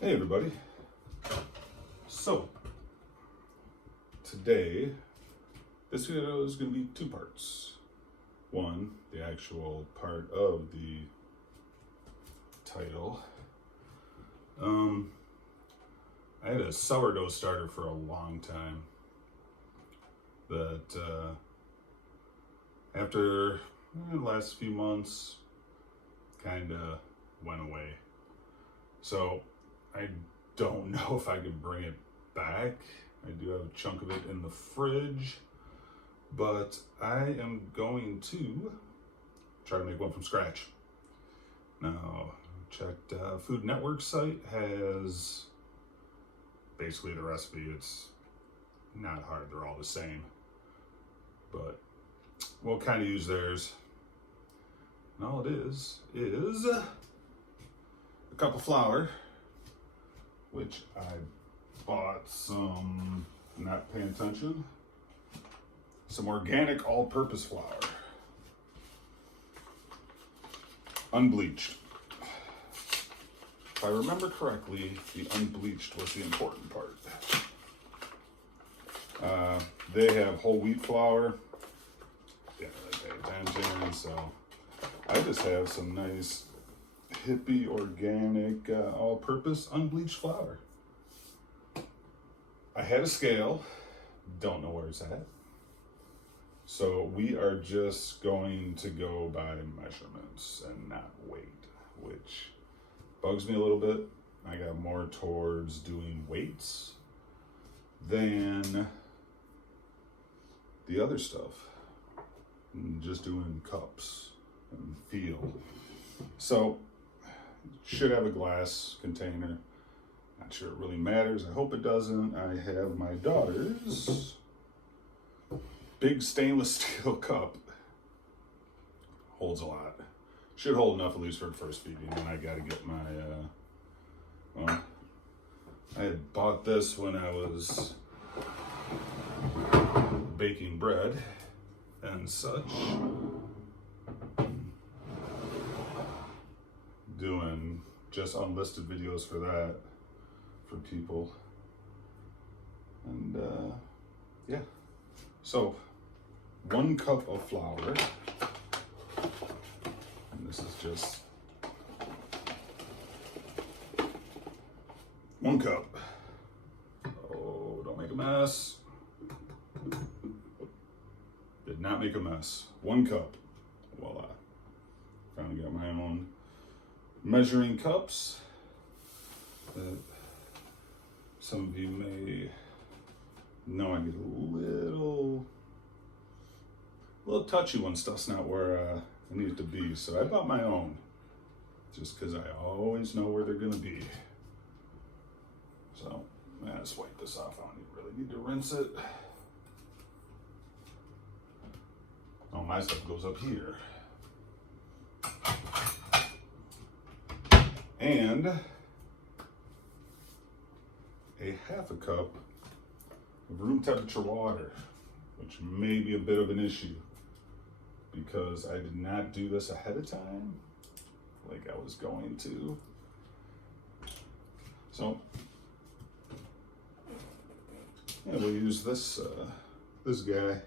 Hey everybody. So today, this video is going to be two parts. One, the actual part of the title. I had a sourdough starter for a long time that after the last few months kind of went away. So I don't know if I can bring it back. I do have a chunk of it in the fridge, but I am going to try to make one from scratch. Now, checked Food Network site has basically the recipe. It's not hard, they're all the same, but we'll kind of use theirs. And all it is a cup of flour, which I bought some, not paying attention, some organic all-purpose flour, unbleached. If I remember correctly, the unbleached was the important part. They have whole wheat flour. Didn't really pay attention, so I just have some nice hippie organic all-purpose unbleached flour. I had a scale, don't know where it's at, so we are just going to go by measurements and not weight, which bugs me a little bit. I got more towards doing weights than the other stuff, and just doing cups and feel. So should have a glass container. Not sure it really matters. I hope it doesn't. I have my daughter's big stainless steel cup. Holds a lot. Should hold enough at least for first feeding. And I gotta get my, well, I had bought this when I was baking bread and such. Doing just unlisted videos for that, for people. And yeah, so 1 cup of flour, and this is just 1 cup. Oh, don't make a mess. Did not make a mess. 1 cup. Voila. Finally got my own measuring cups that some of you may know. I get a little touchy when stuff's not where I need it to be, so I bought my own just because I always know where they're gonna be. So let's wipe this off. I don't really need to rinse it. Oh, my stuff goes up here. And a half a cup of room temperature water, which may be a bit of an issue because I did not do this ahead of time like I was going to. So yeah, we'll use this this guy.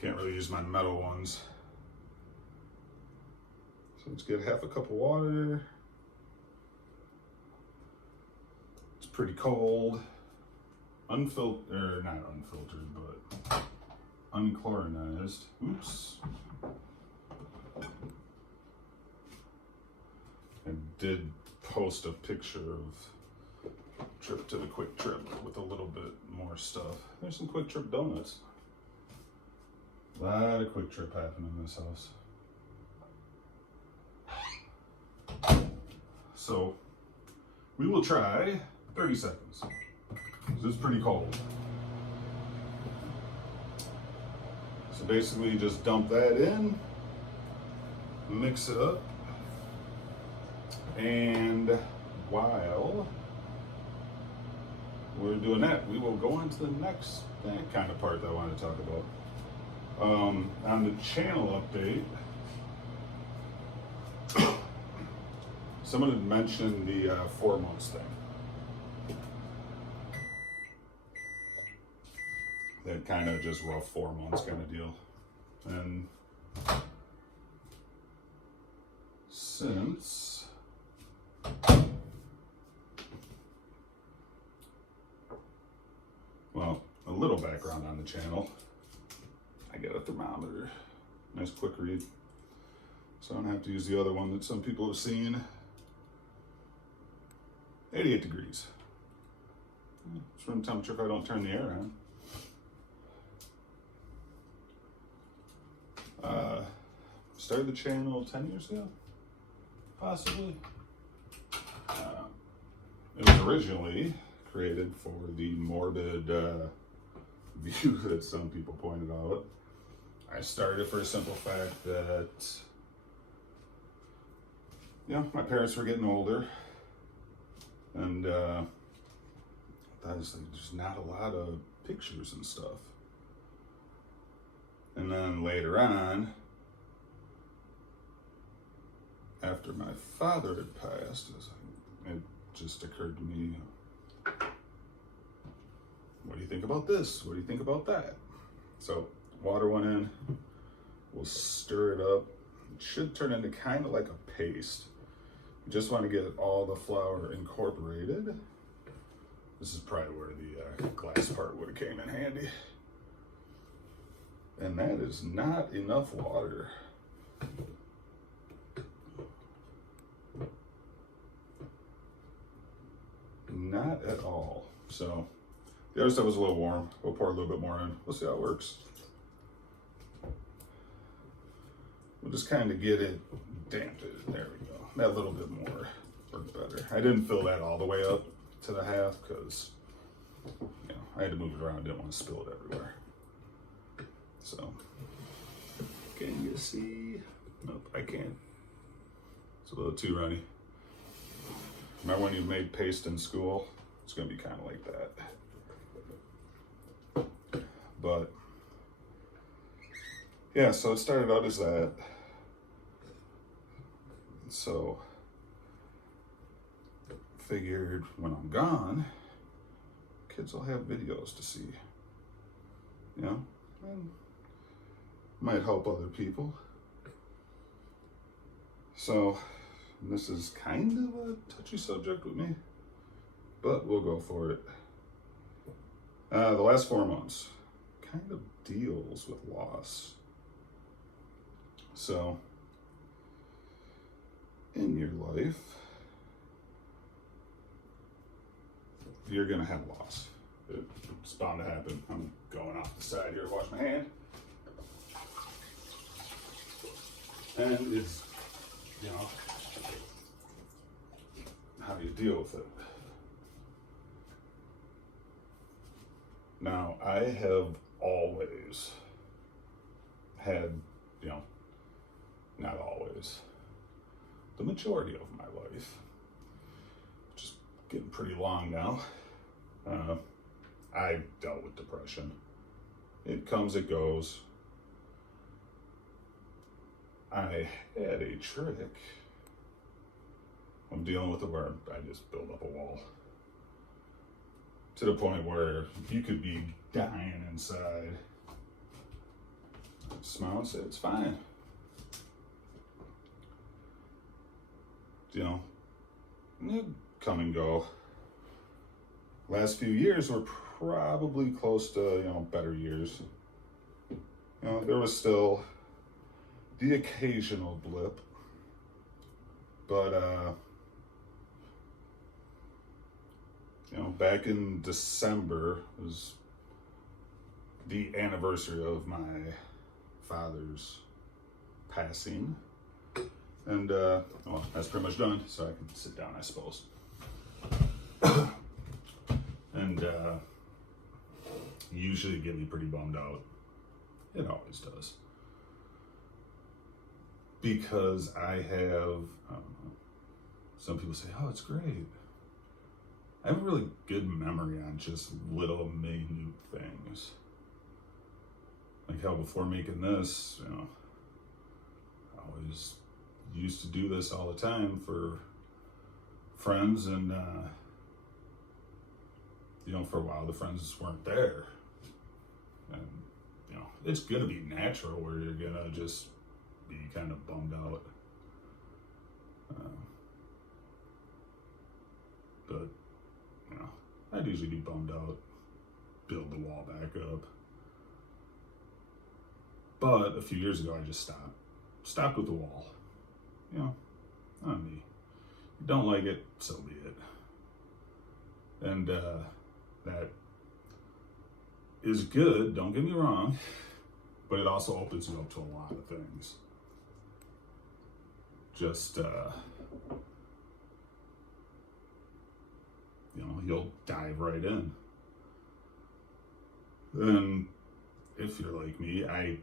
Can't really use my metal ones. So let's get half a cup of water. It's pretty cold. Unfiltered, not unfiltered, but unchlorinized. Oops. I did post a picture of trip to the Quick Trip with a little bit more stuff. There's some Quick Trip donuts. A lot of Quick Trip happening in this house. So we will try 30 seconds. This is pretty cold. So basically just dump that in, mix it up, and while we're doing that, we will go on to the next kind of part that I want to talk about. On the channel update, Someone had mentioned the 4 months thing. That kind of just rough 4 months kind of deal. And since well, a little background on the channel. I got a thermometer, nice quick read. So I don't have to use the other one that some people have seen. 88 degrees. It's room temperature if I don't turn the air on. Started the channel 10 years ago, possibly. It was originally created for the morbid view that some people pointed out. I started for a simple fact that, you know, my parents were getting older, and there's not a lot of pictures and stuff. And then later on, after my father had passed, it just occurred to me, what do you think about this? What do you think about that? So water went in, we'll stir it up. It should turn into kind of like a paste. You just want to get all the flour incorporated. This is probably where the glass part would have came in handy. And that is not enough water. Not at all. So the other stuff was a little warm. We'll pour a little bit more in. We'll see how it works. We'll just kind of get it damped. There we go. That little bit more worked better. I didn't fill that all the way up to the half because, you know, I had to move it around. I didn't want to spill it everywhere. So, can you see? Nope, I can't. It's a little too runny. Remember when you made paste in school? It's going to be kind of like that. But, yeah, so it started out as that. So, figured when I'm gone, kids will have videos to see. You know? And might help other people. So, this is kind of a touchy subject with me, but we'll go for it. The last 4 months kind of deals with loss. So, in your life, you're gonna have loss. It's bound to happen. I'm going off the side here to wash my hand. And it's, you know, how you deal with it. Now, I have always had, you know, not always, the majority of my life, which is getting pretty long now, I've dealt with depression. It comes, it goes. I had a trick. I'm dealing with it where I just build up a wall to the point where you could be dying inside. Smile and say, it's fine. You know, it'd come and go. Last few years were probably close to, you know, better years. You know, there was still the occasional blip, but you know, back in December was the anniversary of my father's passing, and well, that's pretty much done, so I can sit down, I suppose. And usually get me pretty bummed out. It always does. Because I have, some people say, oh, it's great. I have a really good memory on just little minute things. Like how before making this, you know, I always used to do this all the time for friends, and for a while the friends weren't there, and it's gonna be natural where you're gonna just be kind of bummed out. But I'd usually be bummed out, build the wall back up. But a few years ago, I just stopped with the wall. On me. You don't like it, so be it. And that is good, don't get me wrong, but it also opens you up to a lot of things. Just, you'll dive right in. And if you're like me, I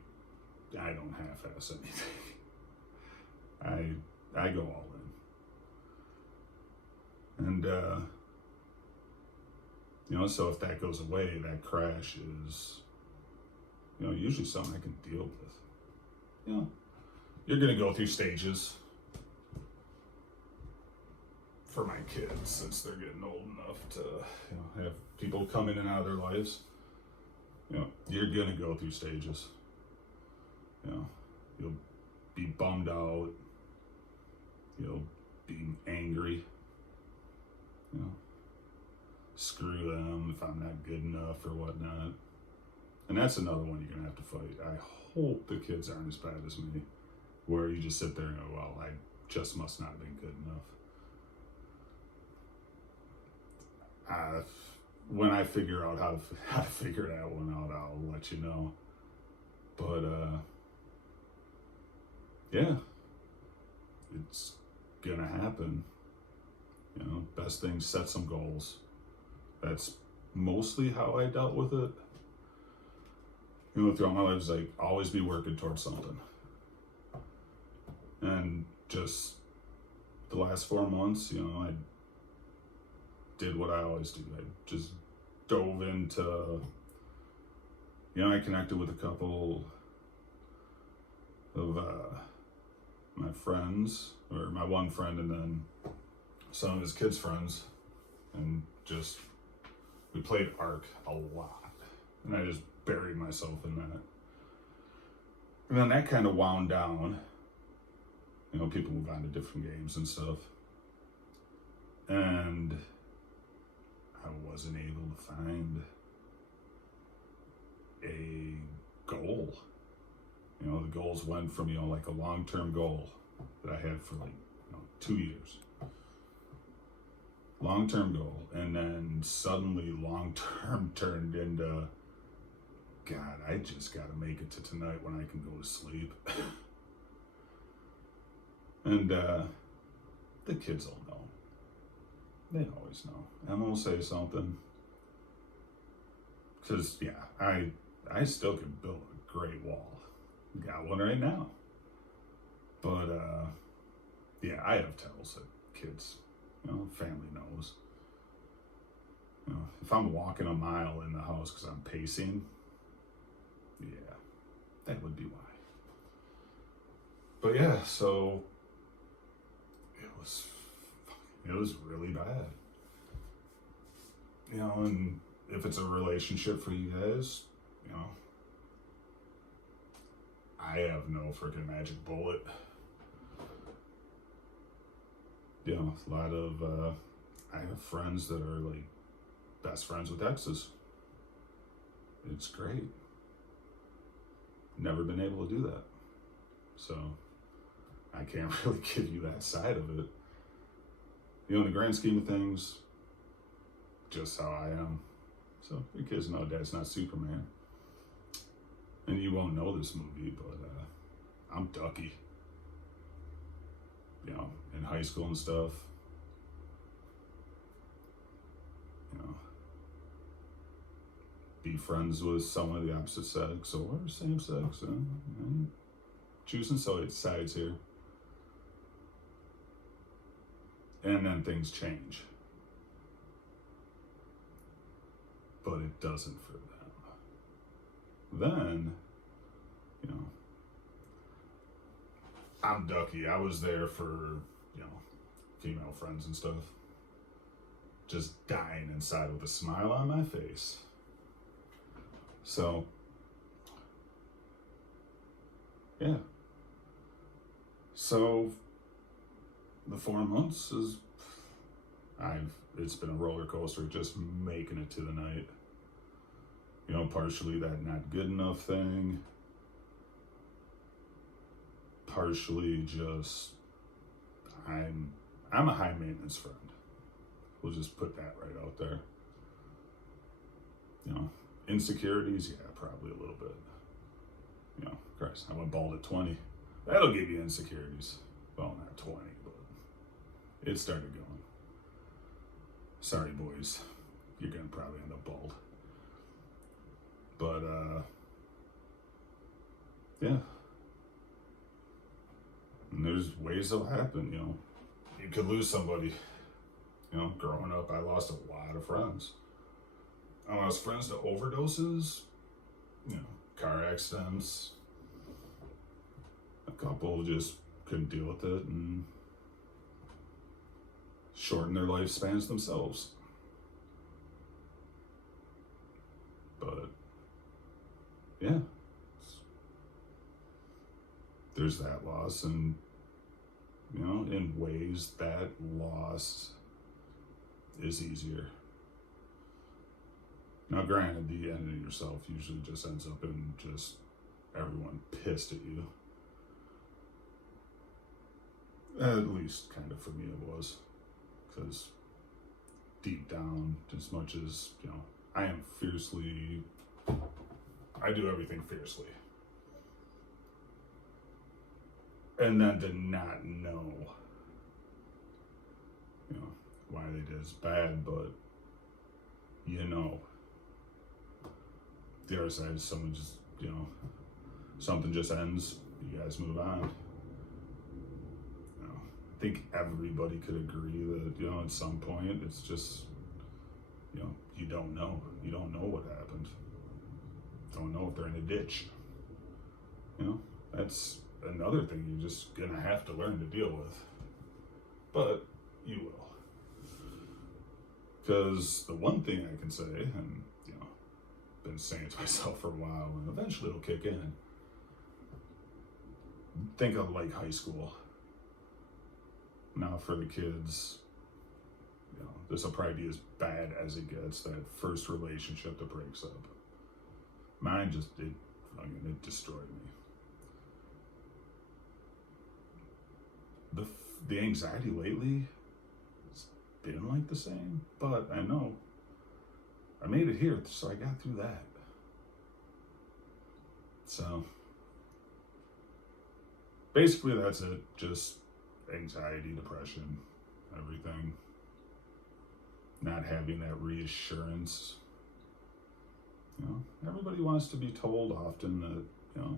don't half-ass anything. I go all in. And, so if that goes away, that crash is, usually something I can deal with. You're going to go through stages for my kids, since they're getting old enough to have people come in and out of their lives. You're going to go through stages. You'll be bummed out. You'll be angry. Screw them if I'm not good enough or whatnot. And that's another one you're going to have to fight. I hope the kids aren't as bad as me, where you just sit there and go, well, I just must not have been good enough. When I figure out how to figure that one out, I'll let you know. But yeah, it's gonna happen. Best thing, set some goals. That's mostly how I dealt with it. Throughout my life, it's like always be working towards something. And just the last 4 months, I did what I always do. I just dove into, I connected with a couple of my friends, or my one friend, and then some of his kids' friends, and we played Ark a lot, and I just buried myself in that. And then that kind of wound down. People move on to different games and stuff. And I wasn't able to find a goal. The goals went from, like a long-term goal that I had for 2 years. Long-term goal. And then suddenly long-term turned into, God, I just got to make it to tonight when I can go to sleep. And the kids will know. They always know. I'm going to say something. Because, I still can build a great wall. Got one right now. But, I have tells that kids, family knows. If I'm walking a mile in the house because I'm pacing, that would be why. But yeah, so it was really bad. And if it's a relationship for you guys, I have no freaking magic bullet. A lot of, I have friends that are like best friends with exes. It's great. Never been able to do that. So I can't really give you that side of it. In the grand scheme of things, just how I am. So your kids know Dad's not Superman. And you won't know this movie, but I'm Ducky. In high school and stuff. Be friends with someone of the opposite sex or same sex. Choosing sides here. And then things change. But it doesn't for them. Then, I'm Ducky. I was there for, female friends and stuff. just dying inside with a smile on my face. So, yeah. So, the 4 months it's been a roller coaster just making it to the night. You know, partially that not good enough thing. Partially just, I'm a high maintenance friend. We'll just put that right out there. You know, insecurities, yeah, probably a little bit. You know, Christ, I went bald at 20. That'll give you insecurities. Well, not 20, but it started going. Sorry, boys. You're gonna probably end up bald. But, yeah. And there's ways that'll happen, you know. You could lose somebody. You know, growing up, I lost a lot of friends. I lost friends to overdoses, you know, car accidents. A couple just couldn't deal with it and shortened their lifespans themselves. But, yeah. There's that loss, and, you know, in ways that loss is easier. Now, granted, the ending yourself usually just ends up in just everyone pissed at you. At least, kind of for me, it was. Because deep down, as much as, you know, I do everything fiercely. And then to not know, you know, why they did is bad, but you know, the other side is someone just, you know, something just ends, you guys move on. You know, I think everybody could agree that, you know, at some point it's just, you know, you don't know what happened. Don't know if they're in a ditch. You know, that's another thing you're just gonna have to learn to deal with. But you will. Because the one thing I can say, and you know, been saying it to myself for a while, and eventually it'll kick in. Think of like high school. Now for the kids, you know, this will probably be as bad as it gets, that first relationship that breaks up. Mine just, it destroyed me. The anxiety lately has been like the same, but I know I made it here, so I got through that. So basically that's it. Just anxiety, depression, everything. Not having that reassurance. You know, everybody wants to be told often that, you know,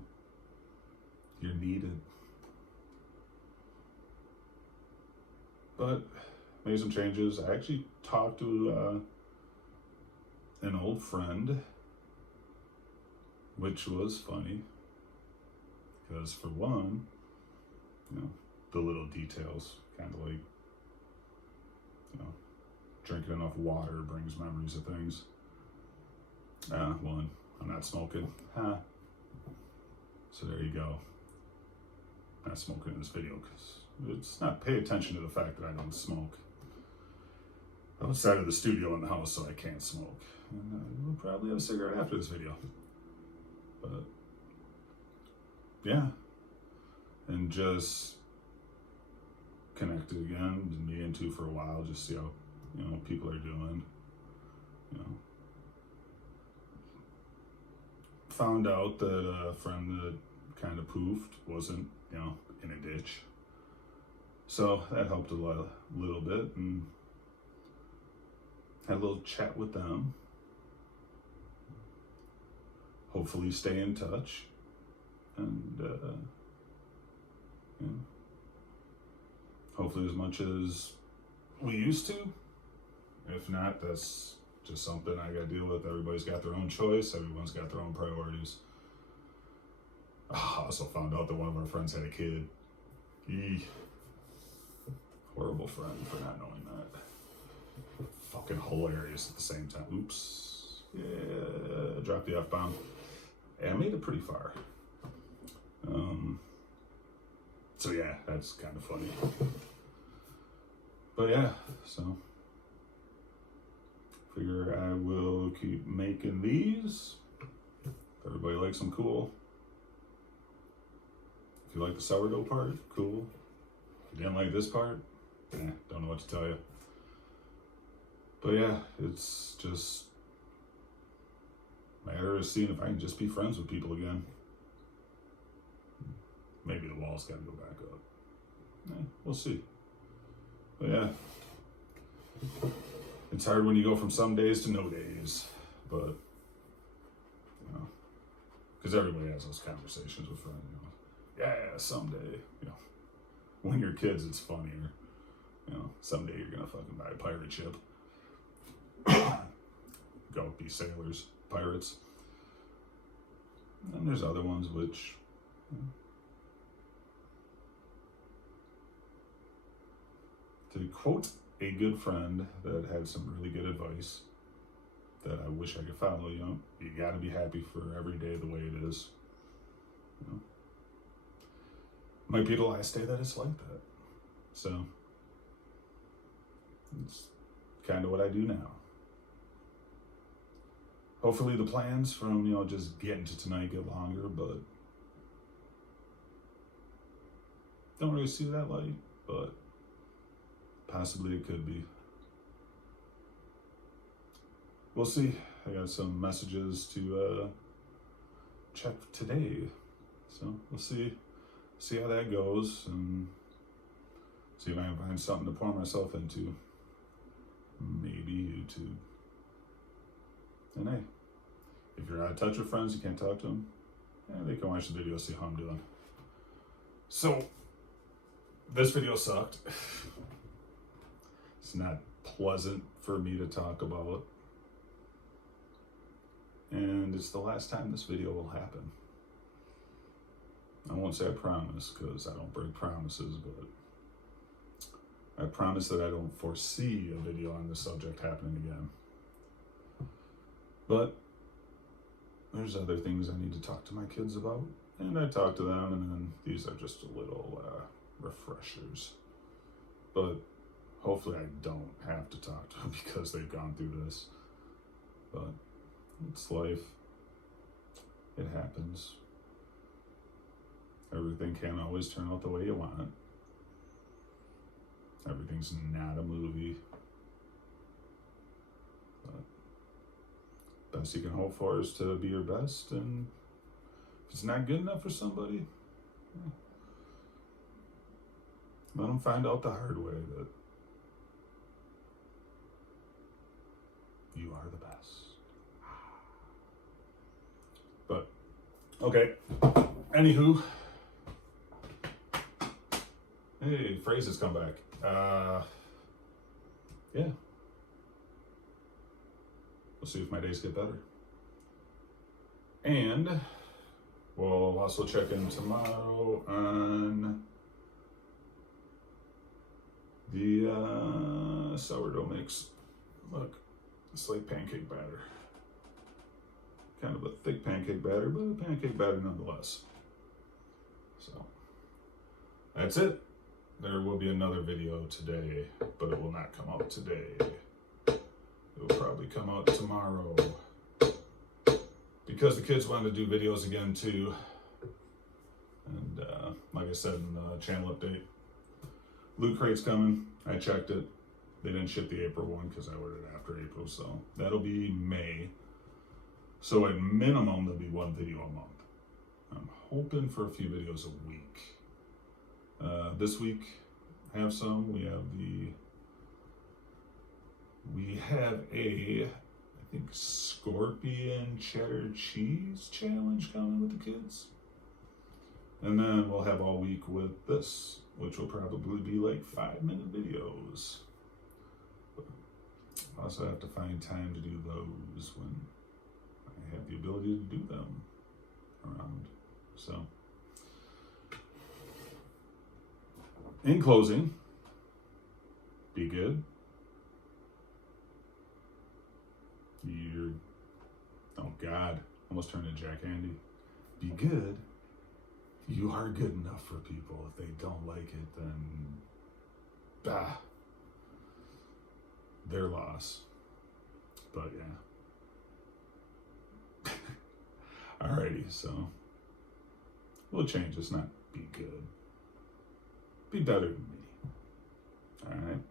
you're needed. But made some changes. I actually talked to an old friend, which was funny. Because for one, you know, the little details, kind of like, you know, drinking enough water brings memories of things. One, I'm not smoking. So there you go. Not smoking in this video because it's not, pay attention to the fact that I don't smoke. Outside of the studio in the house, so I can't smoke. And we'll probably have a cigarette after this video. But yeah, and just connected again, me and two for a while, just see how, you know, people are doing. You know, found out that a friend that kind of poofed wasn't, you know, in a ditch. So that helped a little bit, and had a little chat with them. Hopefully stay in touch, and you know, hopefully as much as we used to. If not, that's just something I gotta deal with. Everybody's got their own choice. Everyone's got their own priorities. I also found out that one of our friends had a kid. Horrible friend for not knowing that. fucking hilarious at the same time. Oops. Yeah, dropped the F-bomb. Yeah, I made it pretty far. So yeah, that's kind of funny. But yeah, so figure I will keep making these. If everybody likes them, cool. If you like the sourdough part, cool. If you didn't like this part, don't know what to tell you. But yeah, it's just a matter of seeing if I can just be friends with people again. Maybe the wall's got to go back up. We'll see. But yeah, it's hard when you go from some days to no days. But, you know, because everybody has those conversations with friends. You know, yeah, someday. You know, when you're kids, it's funnier. You know, someday you're gonna fucking buy a pirate ship. Go be sailors, pirates. And there's other ones which, you know, to quote a good friend that had some really good advice that I wish I could follow, you know, you gotta be happy for every day the way it is. You know? Might be the last day that it's like that. So it's kind of what I do now. Hopefully the plans from, you know, just getting to tonight get longer, but don't really see that light, but possibly it could be. We'll see. I got some messages to check today, so we'll see how that goes, and see if I can find something to pour myself into. Maybe YouTube. And hey, if you're out of touch with friends, you can't talk to them, they can watch the video, see how I'm doing. So this video sucked. It's not pleasant for me to talk about. And it's the last time this video will happen. I won't say I promise, because I don't break promises, but I promise that I don't foresee a video on this subject happening again. But there's other things I need to talk to my kids about, and I talk to them, and then these are just a little refreshers. But hopefully I don't have to talk to them because they've gone through this. But it's life. It happens. Everything can't always turn out the way you want. Everything's not a movie. But best you can hope for is to be your best, and if it's not good enough for somebody, let them find out the hard way that you are the best. But, okay. Anywho. Hey, phrases come back. Yeah. We'll see if my days get better. And we'll also check in tomorrow on the sourdough mix. Look, it's like pancake batter. Kind of a thick pancake batter, but a pancake batter nonetheless. So, that's it. There will be another video today, but it will not come out today. It will probably come out tomorrow, because the kids wanted to do videos again too. And like I said in the channel update, Loot Crate's coming. I checked it. They didn't ship the April one because I ordered it after April, so that'll be May. So at minimum, there'll be one video a month. I'm hoping for a few videos a week. This week, have some. We have a, I think, scorpion cheddar cheese challenge coming with the kids. And then we'll have all week with this, which will probably be like 5-minute videos. But I also have to find time to do those when I have the ability to do them around. So, in closing, be good, almost turned to Jack Handy. Be good. You are good enough for people. If they don't like it, then bah, their loss. But yeah. Alrighty, so we'll change. It's not be good. Be better than me. Alright?